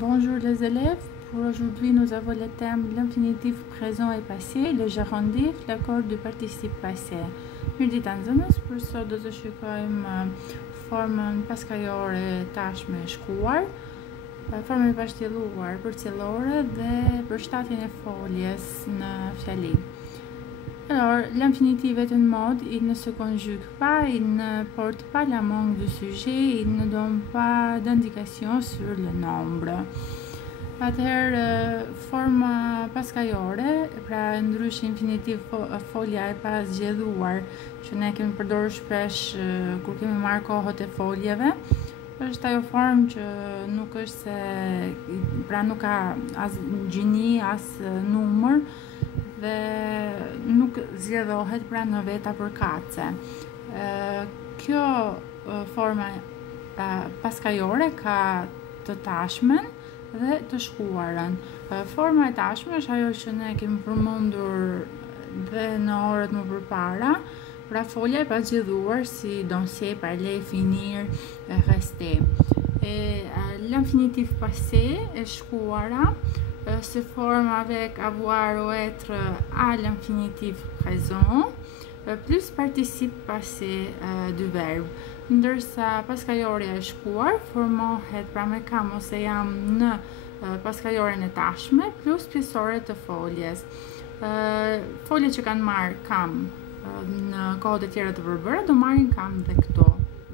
Bonjour les élèves, pour aujourd'hui nous avons le thème l'infinitif présent et passé, le gérondif, l'accord du participe passé. Mirëditë për sot do të shikojmë formën paskajore tashme shkuar, formën e pashtjelluar përcjellore dhe përshtatjen e foljes në fjali. Alors, l'infinitif est un mode, il ne se conjugue pas, il ne porte pas la manque du sujet, il ne donne pas d'indication sur le nombre. Atëherë, forma paskajore, pra ndrysh infinitiv folja e pasgjedhuar, që ne kemi përdorur shpesh kur kemi marrë kohët e foljeve, është ajo formë që nuk është se, pra nuk ka as gjini, as numër, dhe nuk zgjedhohet pra në veta përkatëse. Kjo forma paskajore ka të tashmen dhe të shkuarën. Forma e tashme është ajo që ne kemi përmendur dhe në orët më përpara, pra folja e pasgjedhuar si dossier, parler, finir, rester. L'infinitif passé est shkuara se forme avec avoir ou être à l'infinitif présent plus participe passé du verbe. Ndërsa paskajorja e shkuar formohet pra me kam ose jam në paskajoren e tashme plus pjesore të foljes. Foljet që kanë marrë kam në kohët e tjera të përbëra do marrin kam dhe këto.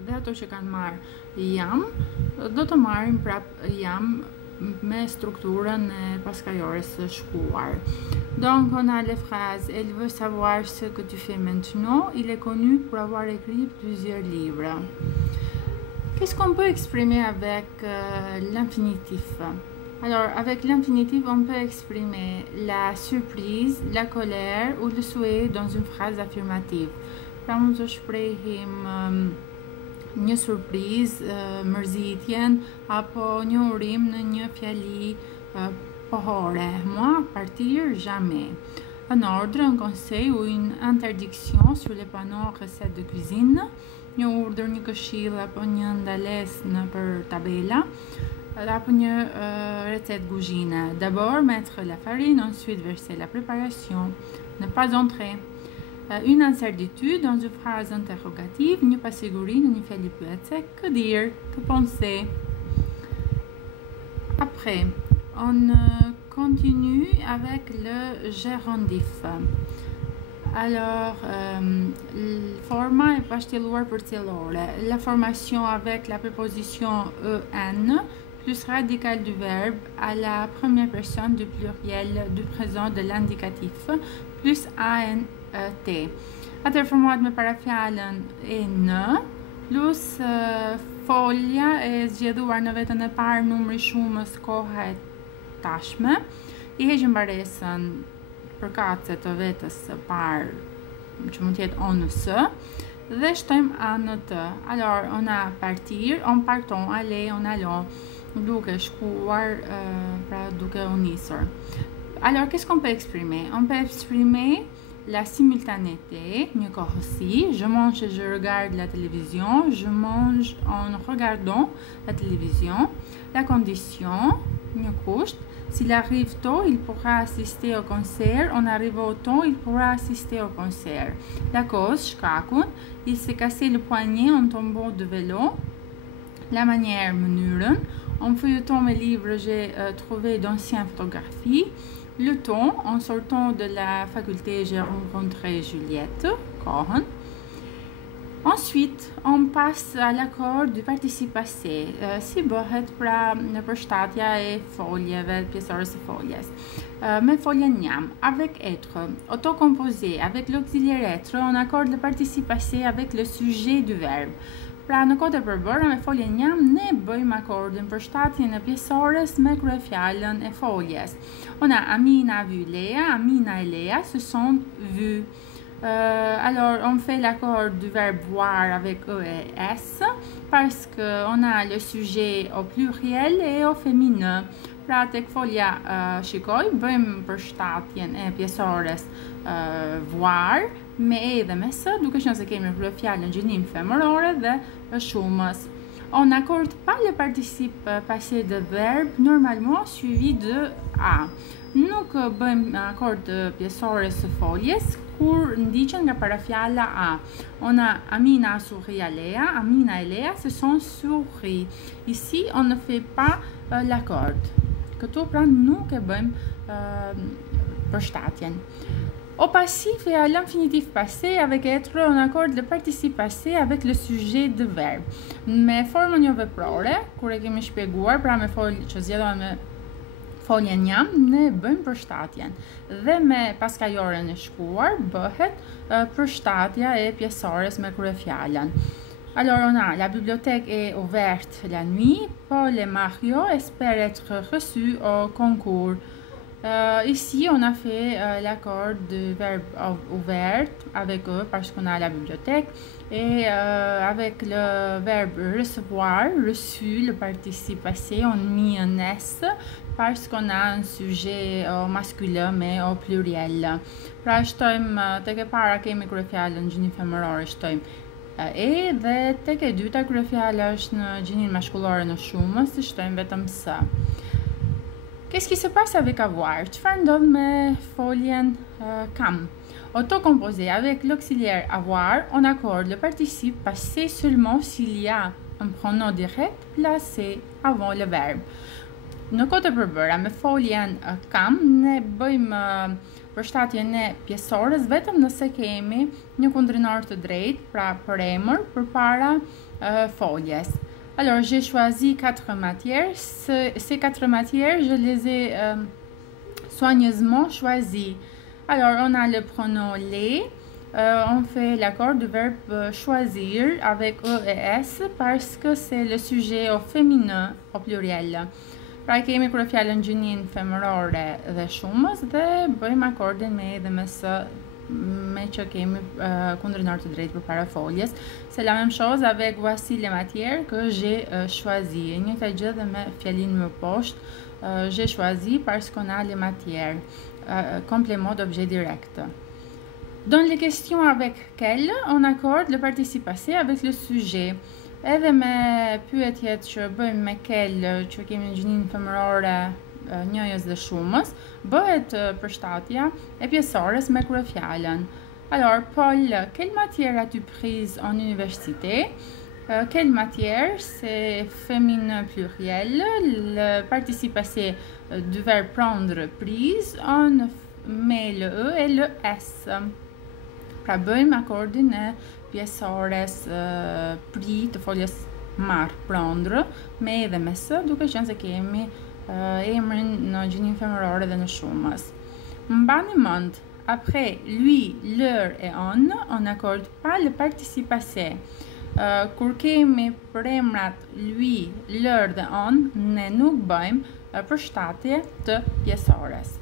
Dhe ato që kanë marrë jam do të marrin prap jam me strukturën e paskajores së shkuar. Donc on a les phrases elle veut savoir ce que tu fais maintenant, il est connu pour avoir écrit plusieurs livres. Qu'est-ce qu'on peut exprimer avec l'infinitif? Alors avec l'infinitif on peut exprimer la surprise, la colère ou le souhait dans une phrase affirmative. Pra mund të shprehim një surprizë, mërzitjen apo një urim në një fjali pohore. Moi, partir, jamais. Un ordre, un conseil ou une interdiction sur les panneaux recettes de cuisine. Një urdhër, një këshill apo një ndalesë nëpër tabela apo një recette cuisine. D'abord mettre la farine, ensuite verser la préparation. Ne pas entrer. Une incertitude dans une phrase interrogative, një pasiguri në një fjali pyetëse, que dire, que penser. Après, on continue avec le gérondif. Alors, forma e pashtjelluar përcjellore. La formation avec la préposition en plus radicale du verbe à la première personne du pluriel du présent de l'indicatif plus an T. Atëherë formohet me parafjalën e në plus folja e zgjedhuar në vetën e parë, numri shumës, koha e tashme. I heqim mbaresën përkatëse të vetës së parë, që mund të jetë ONS, dhe shtojmë ANT. Alors, on a partir, on parton, aller, on allons, duke shkuar, pra duke u nisur. Alors, qu'est-ce qu'on peut exprimer? On peut exprimer la simultanéité, një kohësi, je mange et je regarde la télévision, je mange en regardant la télévision, la condition, një kusht, s'il arrive tôt, il pourra assister au concert, en arrivant tôt, il pourra assister au concert. La cause, shkakun, il s'est cassé le poignet en tombant de vélo, la manière, mënyrën, en feuilletant mes livres, j'ai trouvé d'anciennes photographies. Le temps, en sortant de la faculté, j'ai rencontré Juliette, kohën. Ensuite, on passe à l'accord du participe passé, si bëhet pra në përshtatja e foljeve, pjesorës e foljes. Me foljen njam, avec être, autocomposé, avec l'auxiliaire être, on accorde le participe passé avec le sujet du verbe. Pra në kohët e përbëra me foljen njam ne bëjmë akordin përshtatjen e pjesores me kryefjalën e foljes. On a Amina a vu Léa, Amina et Léa se sont vus. Alors, on fait l'accord du verbe voir avec E et S parce qu'on a le sujet au pluriel et au féminin. Pra tek folja shikoj, bëjmë përshtatjen e pjesores voir me e dhe me s, duke qenë se kemi kryefjalën gjinim femërore dhe shumës. On n'accorde pas le participe passé de verbe normalement suivi de a. Nuk bëjmë akord pjesore së foljes kur ndiqen nga parafjala a. Amina a souri à Léa, Amina et Léa se sont souri. Ici, on ne fait pas l'accord. Këtu pra nuk e bëjmë përshtatjen. Au passif et à l'infinitif passé, avec être, on accorde le participe passé avec le sujet de verbe. Me formën jo veprore, kur e kemi shpjeguar, pra me folë që zgjedhova me foljen jam, ne bëjmë përshtatjen. Dhe me paskajoren e shkuar, bëhet përshtatja e pjesores me kryefjalën. Alors on a la bibliothèque est ouverte la nuit, Paul et Mario espèrent être reçus au concours. Ici, on a fait l'accord du verbe ouvert avec eux parce qu'on a la bibliothèque et avec le verbe recevoir, reçu, le participe passé, on a mis un S parce qu'on a un sujet masculin mais au pluriel. Pra shtojmë tek e para kemi kryefjalën gjinin femërore, shtojmë e dhe tek e dyta kryefjala është në gjinin maskullore në shumës, shtojmë vetëm s. Qu'est-ce qui se passe avec avoir? Çfarë ndodh me foljen kam? Autocomposé avec l'auxiliaire avoir, on accorde le participe passé seulement s'il y a un pronom direct placé avant le verbe. Në kohë të përbëra me foljen kam, ne bëjmë përshtatjen e pjesores vetëm nëse kemi një kundrinor të drejtë, pra për emër, përpara foljes. Alors, j'ai choisi 4 matières. Ces 4 matières, je les ai soigneusement choisies. Alors, on a le pronom les. On fait l'accord du verbe choisir avec E et S parce que c'est le sujet au féminin, au pluriel. Pra kemi kryefjalën gjinin femërore dhe shumës dhe bëjmë akordin me edhe me së me që kemi kundrinor të drejtë për para foljes. C'est la même chose avec voici les matières que j'ai choisi. Njëjta gjë dhe me fjalin më poshtë, j'ai choisi parce qu'on a les matières. Complément d'objet direct. Dans les questions avec quel, on accorde le participe passé avec le sujet. Edhe me pyetjet që bëjmë me quel, që kemi gjinin femërore njëjës dhe shumës, bëhet përshtatja e pjesores me kryefjalën. Alors, Paul, quelle matière as-tu prise en université? Quelle matière? C'est féminin pluriel. Le participe passé du verbe prendre, prise, on met le E et le S. Pra bëjmë akordin e pjesores pri të foljes marr, prendre, me edhe me së, duke qenë se kemi emrin në gjinin femërore dhe në shumës. Mbani mend, après lui, leur et on accorde pas le participe passé. Kur kemi për emrat lui, leur dhe on, ne nuk bëjmë përshtatje të pjesores.